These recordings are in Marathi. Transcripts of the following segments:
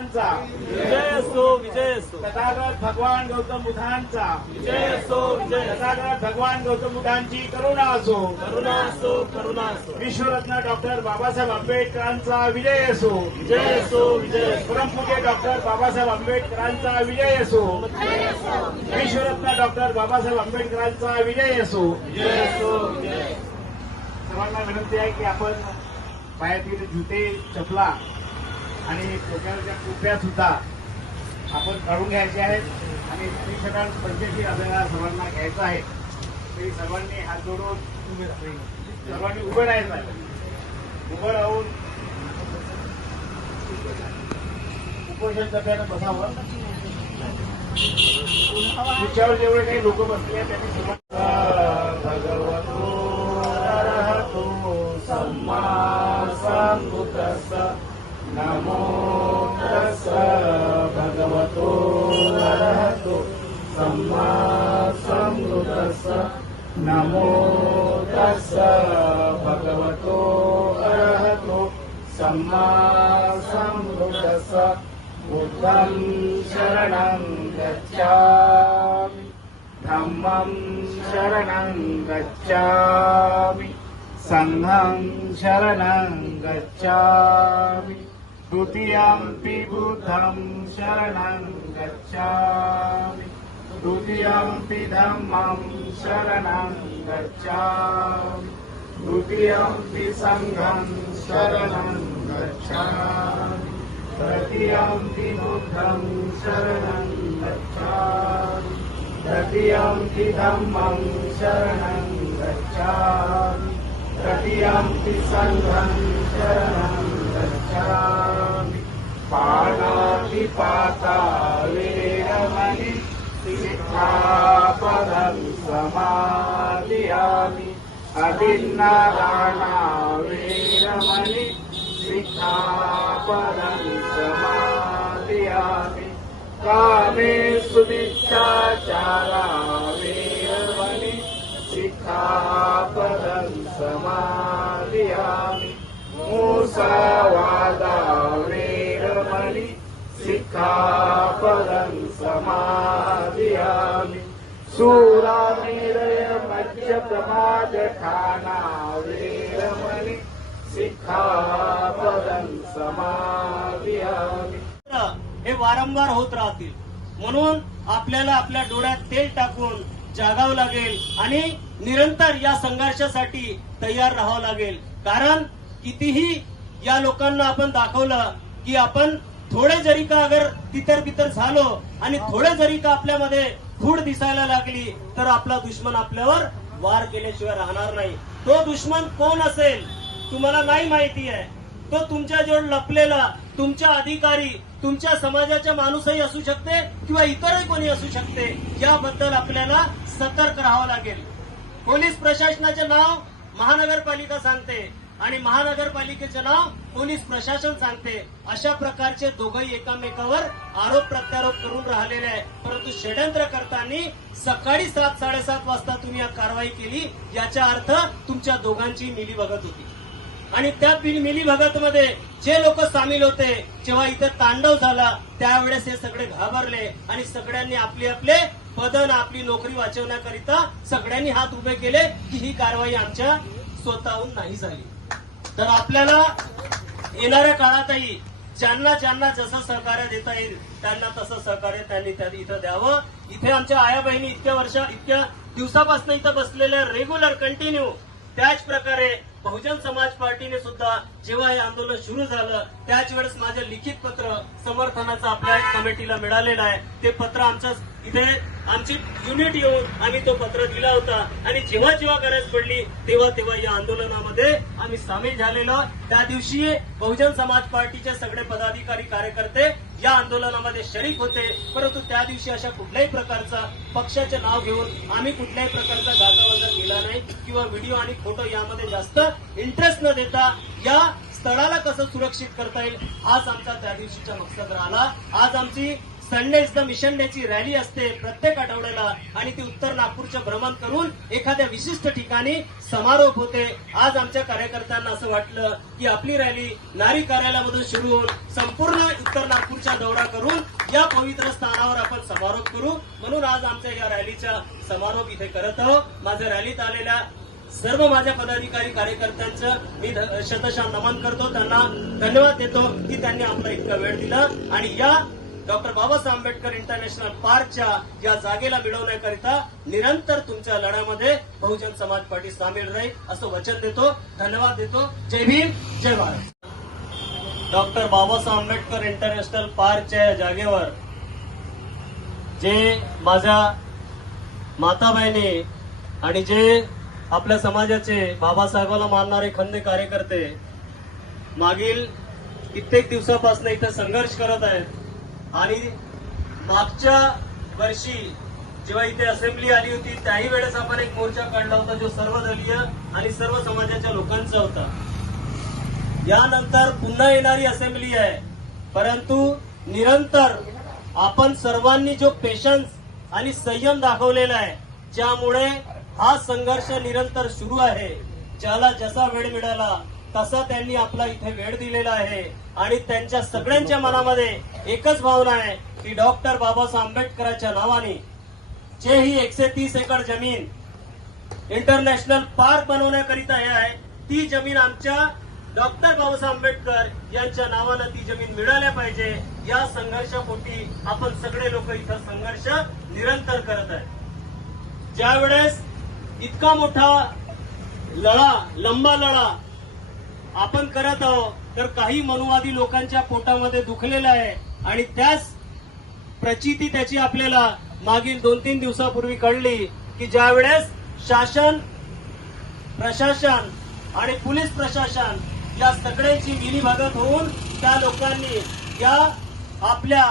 विजय असो, विजय असो. तथागत भगवान गौतम बुद्धांचा विजय असो, विजय असो. तथागत भगवान गौतम बुद्धांची करुणा असो. करुणा असो, करुणा असो. विश्वरत्न डॉक्टर बाबासाहेब आंबेडकरांचा विजय असो. विजय असो, विजय असो. परमपूज्य डॉक्टर बाबासाहेब आंबेडकरांचा विजय असो. विश्वरत्न डॉक्टर बाबासाहेब आंबेडकरांचा विजय असो. विजय असो, विजय. सर्वांना विनंती आहे की आपण पायातील जुते, चपला आणि डोक्यावरच्या टोप्या सुद्धा आपण काढून घ्यायचे आहेत आणि श्रीशरण पंचशील आपल्याला सर्वांना घ्यायचं आहे. तरी सर्वांनी हात जोडून सर्वांनी उभं राहायचं आहे. उभं राहून उपोषण करताना बसावं. तुमच्यावर जेवढे काही लोक बसले आहेत त्यांनी भगवतो अरहतो सम्मा संबुद्धस्स नमो तस्स भगवतो अरहतो सम्मा संबुद्धस्स नमो तस्स भगवतो अरहतो सम्मा संबुद्धस्स बुद्धं शरणं गच्छामि धम्मं शरणं गच्छामि संघं शरणं गच्छामि द्वितीयंपि बुद्धं शरणं गच्छामि द्वितीयंपि धम्मं शरणं गच्छामि द्वितीयंपि संघं शरणं गच्छामि तृतीयंपि बुद्धं शरणं गच्छामि तृतीयंपि धम्मं शरणं गच्छामि तृतीयंपि संघं शरणं गच्छामि पाणातिपाता वेरमणि सिक्खापदं समादयामि अभिन्नदाना वेरमणि सिक्खापदं समादयामि कामेषु मिथ्याचारा वेरमणि सिक्खापदं समादयामि मूषावादा वेरमणि सिक्खापदं समादयामि सूरामेरय मद्यप्रमादठाना वेरमणि सिक्खापदं समादयामि. हे वारंवार होत राहतील म्हणून आपल्याला आपल्या डोळ्यात तेल टाकून जागावं लागेल आणि निरंतर या संघर्षासाठी तयार राहावं लागेल. कारण कितीही या लोकांना आपण दाखवलं की आपण थोडे जरी का अगर तितर बितर झालो आणि थोडे जरी का आपल्यामध्ये फूड दिसायला लागली तर आपला दुश्मन आपल्यावर वार केल्याशिवाय राहणार नाही. तो दुश्मन कोण असेल तुम्हाला नाही माहिती आहे. तो तुमच्या जवळ लपलेला तुमच्या अधिकारी तुमच्या समाजाचा माणूसही असू शकते किंवा इतरही कोणी असू शकते. याबद्दल आपल्याला सतर्क राहावं लागेल. पोलीस प्रशासनाचे नाव महानगरपालिका सांगते आणि महानगरपालिकेचे नाव पोलीस प्रशासन सांगते. अशा प्रकारचे दोघंही एकमेकावर आरोप प्रत्यारोप करून राहिलेले आहे. परंतु षड्यंत्र करताना सकाळी 7-7:30 वाजता तुम्ही कारवाई केली याचा अर्थ तुमच्या दोघांची मिलीभगत होती. आणि त्या मिलीभगत मध्ये जे लोक सामील होते जेव्हा इथे तांडव झाला त्यावेळेस हे सगळे घाबरले आणि सगळ्यांनी आपले पदन आपली नोकरी वाचवण्याकरिता सगळ्यांनी हात उभे केले की ही कारवाई आमच्या स्वतःहून नाही झाली. तर आपल्याला येणाऱ्या काळातही ज्यांना ज्यांना जसं सहकार्य देता येईल त्यांना तसं सहकार्य त्यांनी इथं द्यावं. इथे आमच्या आया बहिणी इतक्या दिवसापासून इथं बसलेल्या रेग्युलर कंटिन्यू. त्याच प्रकारे बहुजन समाज पार्टीने सुद्धा जेव्हा हे आंदोलन सुरू झालं त्याच वेळेस माझं लिखित पत्र समर्थनाचं आपल्या कमिटीला मिळालेलं आहे. ते पत्र आमचं इथे आमची युनिट येऊन आम्ही तो पत्र दिला होता आणि जेव्हा जेव्हा गरज पडली तेव्हा या आंदोलनामध्ये आम्ही सामील झालेलो. त्या दिवशी बहुजन समाज पार्टीचे सगळे पदाधिकारी कार्यकर्ते या आंदोलनामध्ये शरीक होते. परंतु त्या दिवशी अशा कुठल्याही प्रकारचा पक्षाचे नाव घेऊन आम्ही कुठल्याही प्रकारचा गाजावाजा केला नाही किंवा व्हिडिओ आणि फोटो यामध्ये जास्त इंटरेस्ट न देता या स्थळाला कसं सुरक्षित करता येईल हाच आमचा त्या दिवशीचा मकसद राहिला. आज आमची संडे इज द मिशन डेची रॅली असते प्रत्येक आठवड्याला आणि ती उत्तर नागपूरचे भ्रमण करून एखाद्या विशिष्ट ठिकाणी समारोप होते. आज आमच्या कार्यकर्त्यांना असं वाटलं की आपली रॅली नारी कार्यालयामधून सुरू होऊन संपूर्ण उत्तर नागपूरचा दौरा करून या पवित्र स्थानावर आपण समारोप करू, म्हणून आज आमच्या या रॅलीचा समारोप इथे करत आहोत. माझ्या रॅलीत आलेल्या सर्व माझ्या पदाधिकारी कार्यकर्त्यांचं मी शतशः नमन करतो, त्यांना धन्यवाद देतो की त्यांनी आपला इतका वेळ दिला आणि या डॉक्टर बाबासाहेब आंबेडकर इंटरनॅशनल पार्कच्या या जागेला मिळवण्याकरिता निरंतर तुमच्या लढ्यामध्ये बहुजन समाज पार्टी सामील राहील असं वचन देतो. धन्यवाद देतो. जय भीम, जय भारत. डॉक्टर बाबासाहेब आंबेडकर इंटरनॅशनल पार्कच्या या जागेवर जे माझ्या माता बहिणी आणि जे आपल्या समाजाचे बाबासाहेबाला मानणारे खंदे कार्यकर्ते मागील कित्येक दिवसापासून इथे संघर्ष करत आहेत आणि मागच्या वर्षी जेव्हा इथे असेंब्ली आली होती त्याही वेळेस आपण एक मोर्चा काढला होता जो सर्वदलीय आणि सर्व समाजाच्या लोकांचा होता. यानंतर पुन्हा येणारी असेंब्ली आहे, परंतु निरंतर आपण सर्वांनी जो पेशन्स आणि संयम दाखवलेला आहे ज्यामुळे हा संघर्ष निरंतर सुरू आहे. ज्याला जसा वेळ मिळाला तसा त्यांनी आपला इथे वेळ दिलेला आहे आणि त्यांच्या सगळ्यांच्या मनामध्ये एकच भावना आहे की डॉक्टर बाबासाहेब आंबेडकरांच्या नावाने जे ही 130 एकर जमीन इंटरनॅशनल पार्क बनवण्याकरिता हे आहे ती जमीन आमच्या डॉक्टर बाबासाहेब आंबेडकर यांच्या नावानं ती जमीन मिळाल्या पाहिजे. या संघर्षापोटी आपण सगळे लोक इथं संघर्ष निरंतर करत आहे. ज्यावेळेस इतका मोठा लढा, लंबा लढा आपण करत आहोत तर काही मनुवादी लोकांच्या पोटामध्ये दुखलेलं आहे आणि त्याच प्रचिती त्याची आपल्याला मागील 2-3 दिवसापूर्वी कळली की ज्यावेळेस शासन, प्रशासन आणि पोलीस प्रशासन या सगळ्यांची मिलीभगत होऊन त्या लोकांनी या आपल्या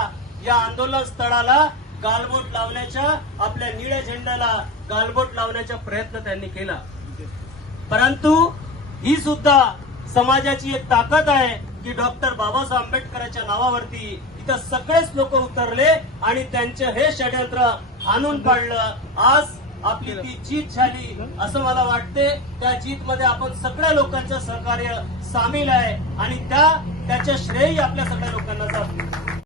या आंदोलन स्थळाला गालबोट लावण्याच्या, आपल्या निळ्या झेंड्याला गालबोट लावण्याचा प्रयत्न त्यांनी केला. परंतु ही सुद्धा समाजाची एक ताकद आहे की डॉक्टर बाबासाहेब आंबेडकरांच्या नावावरती इथं सगळेच लोक उतरले आणि त्यांचे हे षडयंत्र हाणून पाडलं. आज आपली ती जीत झाली असं मला वाटते. त्या जीतमध्ये आपण सगळ्या लोकांचं सहकार्य सामील आहे आणि त्याच्या श्रेय आपल्या सगळ्या लोकांना जातो.